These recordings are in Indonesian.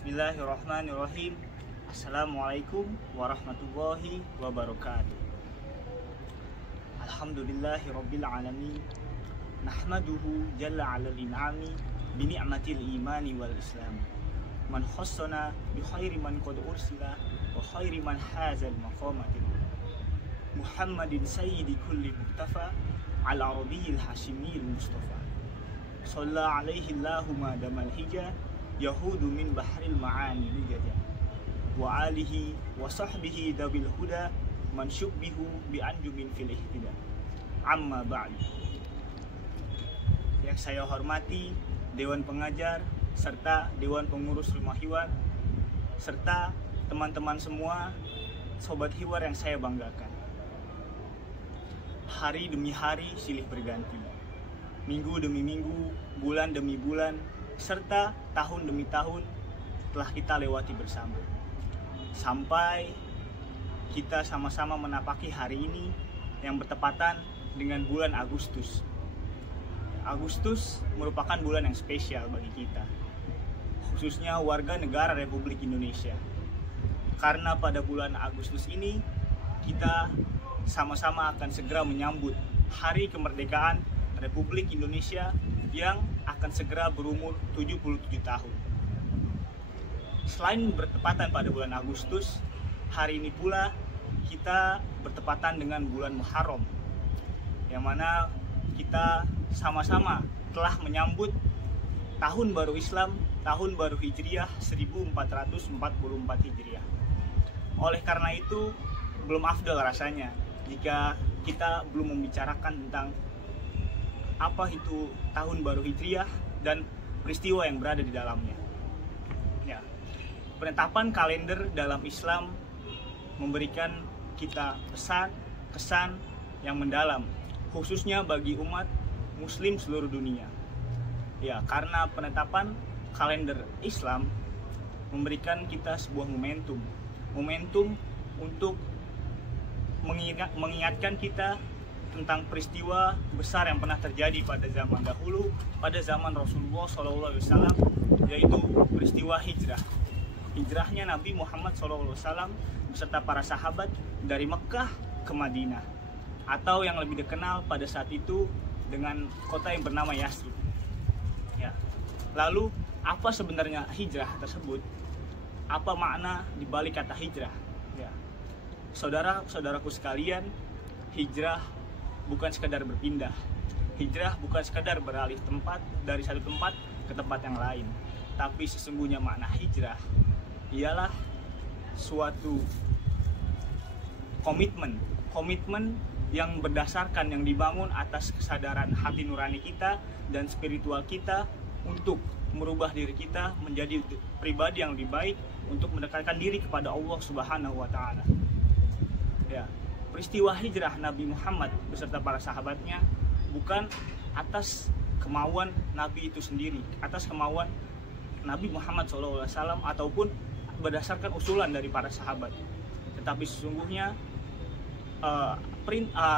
Bismillahirrahmanirrahim. Assalamualaikum warahmatullahi wabarakatuh. Alhamdulillahirabbil alamin. Nahmaduhu jalla 'alal in'ami bi ni'matil imani wal islam. Man khassana bi khairi man qad ursila wa khairi man hazal maqamatil. Muhammadin sayyidi kulli muktafa al arabiyil hashimiyil mustafa. Shalla alaihi Allahumma damal hija yahudu min bahril ma'ani lujaja wa alihi wa sahbihi dabil huda man syubbihu bi anjumin fil ihtida. Amma ba'd. Yang saya hormati Dewan Pengajar serta Dewan Pengurus Rumah Hiwar serta teman-teman semua Sobat Hiwar yang saya banggakan. Hari demi hari silih berganti, minggu demi minggu, bulan demi bulan, serta tahun demi tahun telah kita lewati bersama. Sampai kita sama-sama menapaki hari ini yang bertepatan dengan bulan Agustus. Agustus merupakan bulan yang spesial bagi kita, khususnya warga negara Republik Indonesia. Karena pada bulan Agustus ini kita sama-sama akan segera menyambut Hari Kemerdekaan Republik Indonesia yang akan segera berumur 77 tahun. Selain bertepatan pada bulan Agustus, hari ini pula kita bertepatan dengan bulan Muharram, yang mana kita sama-sama telah menyambut Tahun Baru Islam, Tahun Baru Hijriah 1444 Hijriah. Oleh karena itu, belum afdal rasanya jika kita belum membicarakan tentang apa itu Tahun Baru Hijriah dan peristiwa yang berada di dalamnya. Ya, penetapan kalender dalam Islam memberikan kita kesan yang mendalam, khususnya bagi umat Muslim seluruh dunia. Ya, karena penetapan kalender Islam memberikan kita sebuah momentum untuk mengingatkan kita tentang peristiwa besar yang pernah terjadi pada zaman dahulu, pada zaman Rasulullah SAW, yaitu peristiwa hijrah. Hijrahnya Nabi Muhammad SAW beserta para sahabat dari Mekah ke Madinah, atau yang lebih dikenal pada saat itu dengan kota yang bernama Yasrib. Ya. Lalu apa sebenarnya hijrah tersebut? Apa makna dibalik kata hijrah? Ya. Saudara-saudaraku sekalian, hijrah bukan sekadar berpindah. Hijrah bukan sekadar beralih tempat dari satu tempat ke tempat yang lain. Tapi sesungguhnya makna hijrah ialah suatu komitmen yang berdasarkan, yang dibangun atas kesadaran hati nurani kita dan spiritual kita untuk merubah diri kita menjadi pribadi yang lebih baik, untuk mendekatkan diri kepada Allah Subhanahu wa Ta'ala. Ya. Peristiwa hijrah Nabi Muhammad beserta para sahabatnya bukan atas kemauan Nabi itu sendiri, atas kemauan Nabi Muhammad SAW ataupun berdasarkan usulan dari para sahabat. Tetapi sesungguhnya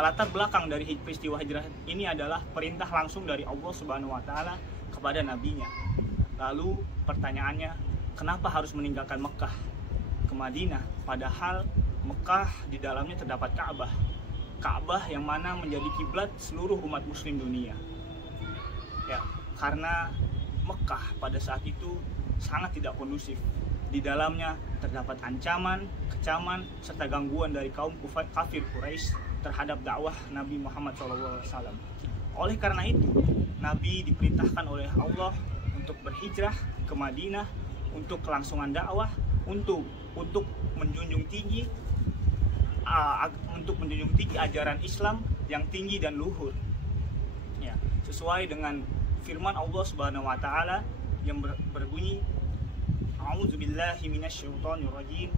latar belakang dari peristiwa hijrah ini adalah perintah langsung dari Allah Subhanahu wa Ta'ala kepada nabinya. Lalu pertanyaannya, kenapa harus meninggalkan Mekah ke Madinah, padahal Mekah di dalamnya terdapat Ka'bah yang mana menjadi kiblat seluruh umat muslim dunia. Ya, karena Mekah pada saat itu sangat tidak kondusif. Di dalamnya terdapat ancaman, kecaman, serta gangguan dari kaum kafir Quraisy terhadap dakwah Nabi Muhammad SAW. Oleh karena itu, Nabi diperintahkan oleh Allah untuk berhijrah ke Madinah untuk kelangsungan dakwah, untuk menjunjung tinggi ajaran Islam yang tinggi dan luhur. Ya, sesuai dengan firman Allah Subhanahu wa Ta'ala yang berbunyi, A'udzubillahi minasyaitonirrajim.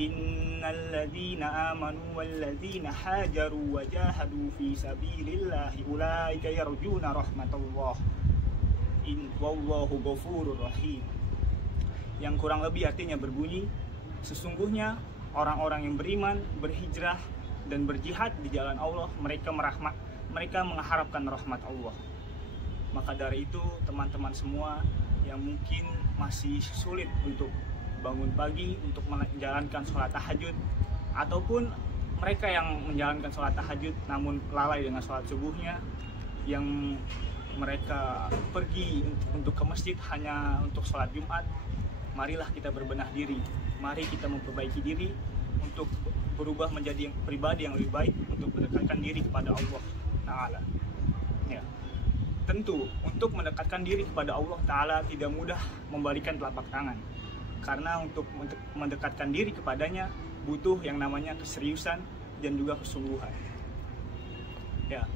Innal ladzina amanu wal ladzina hajaru wa jahadu fi sabilillahi ulaika yarjuna rahmatallah. Wallahu ghafurur rahim. Yang kurang lebih artinya berbunyi, sesungguhnya orang-orang yang beriman, berhijrah dan berjihad di jalan Allah, mereka mengharapkan rahmat Allah. Maka dari itu, teman-teman semua yang mungkin masih sulit untuk bangun pagi untuk menjalankan sholat tahajud, ataupun mereka yang menjalankan sholat tahajud namun lalai dengan sholat subuhnya, yang mereka pergi untuk ke masjid hanya untuk sholat Jumat. Marilah kita berbenah diri, mari kita memperbaiki diri untuk berubah menjadi pribadi yang lebih baik, untuk mendekatkan diri kepada Allah Ta'ala. Ya. Tentu untuk mendekatkan diri kepada Allah Ta'ala tidak mudah membalikan telapak tangan, karena untuk mendekatkan diri kepadanya butuh yang namanya keseriusan dan juga kesungguhan. Ya,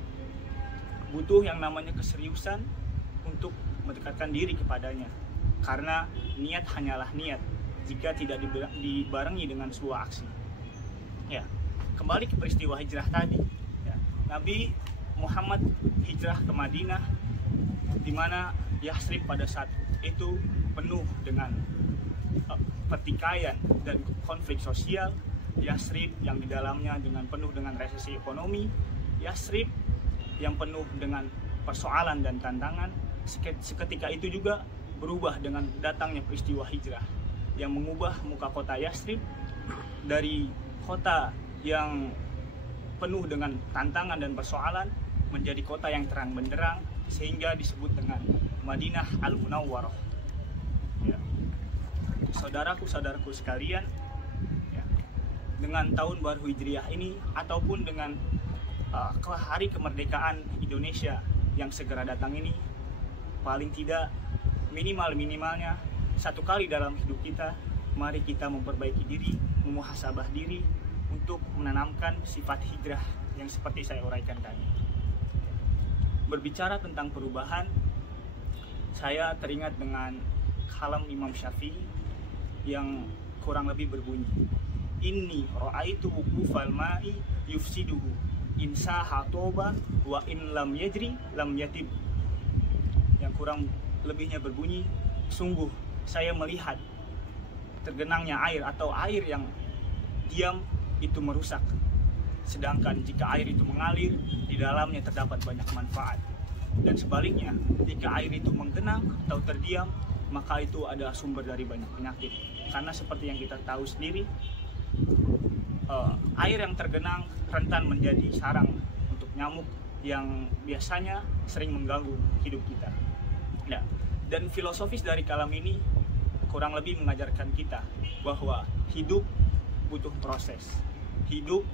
butuh yang namanya keseriusan untuk mendekatkan diri kepadanya, karena niat hanyalah niat jika tidak dibarengi dengan sebuah aksi. Ya, kembali ke peristiwa hijrah tadi. Ya, Nabi Muhammad hijrah ke Madinah, di mana Yasrib pada saat itu penuh dengan pertikaian dan konflik sosial. Yasrib yang di dalamnya penuh dengan resesi ekonomi. Yasrib yang penuh dengan persoalan dan tantangan. Seketika itu juga berubah dengan datangnya peristiwa hijrah yang mengubah muka kota Yasrib dari kota yang penuh dengan tantangan dan persoalan menjadi kota yang terang benderang, sehingga disebut dengan Madinah Al-Munawwarah. Ya. Saudaraku sekalian, ya, dengan tahun baru Hijriah ini ataupun dengan hari kemerdekaan Indonesia yang segera datang ini, paling tidak minimalnya satu kali dalam hidup kita, mari kita memperbaiki diri, memuhasabah diri untuk menanamkan sifat hijrah yang seperti saya uraikan tadi. Berbicara tentang perubahan, saya teringat dengan kalam Imam Syafi'i yang kurang lebih berbunyi, inni ra'aitu wuqufal ma'i yufsiduhu in saha toba wa in lam yajri lam yatib. Yang kurang lebihnya berbunyi, sungguh saya melihat tergenangnya air atau air yang diam itu merusak, sedangkan jika air itu mengalir, di dalamnya terdapat banyak manfaat. Dan sebaliknya, jika air itu menggenang atau terdiam, maka itu adalah sumber dari banyak penyakit. Karena seperti yang kita tahu sendiri, air yang tergenang rentan menjadi sarang untuk nyamuk yang biasanya sering mengganggu hidup kita. Nah, dan filosofis dari kalam ini kurang lebih mengajarkan kita bahwa hidup butuh proses, hidup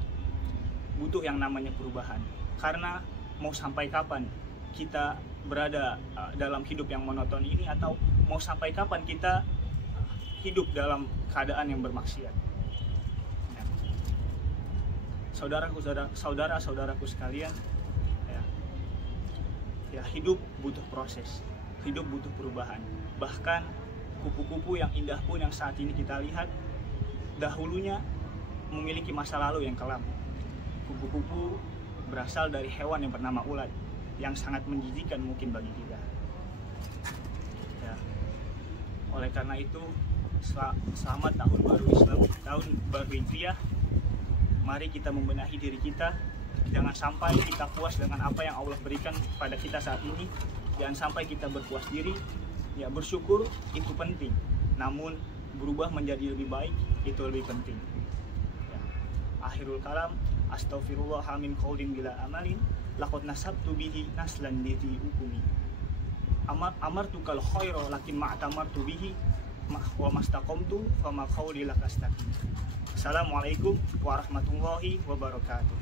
butuh yang namanya perubahan. Karena mau sampai kapan kita berada dalam hidup yang monoton ini, atau mau sampai kapan kita hidup dalam keadaan yang bermaksiat. Nah, saudaraku sekalian, ya hidup butuh proses, hidup butuh perubahan. Bahkan kupu-kupu yang indah pun yang saat ini kita lihat, dahulunya memiliki masa lalu yang kelam. Kupu-kupu berasal dari hewan yang bernama ulat, yang sangat menjijikkan mungkin bagi kita. Ya. Oleh karena itu, selamat tahun baru Islam, tahun baru Hijriah. Mari kita membenahi diri kita. Jangan sampai kita puas dengan apa yang Allah berikan pada kita saat ini. Jangan sampai kita berpuas diri. Ya, bersyukur itu penting, namun berubah menjadi lebih baik itu lebih penting. Ya. Akhirul kalam, astaghfirullah min qaulin bila amalin, laqad nasabtu bihi naslan lidhi ukumi. Amartukal khaira lakin ma'tamartu bihi wa mastaqamtu fama qauli lakastaqim. Assalamualaikum warahmatullahi wabarakatuh.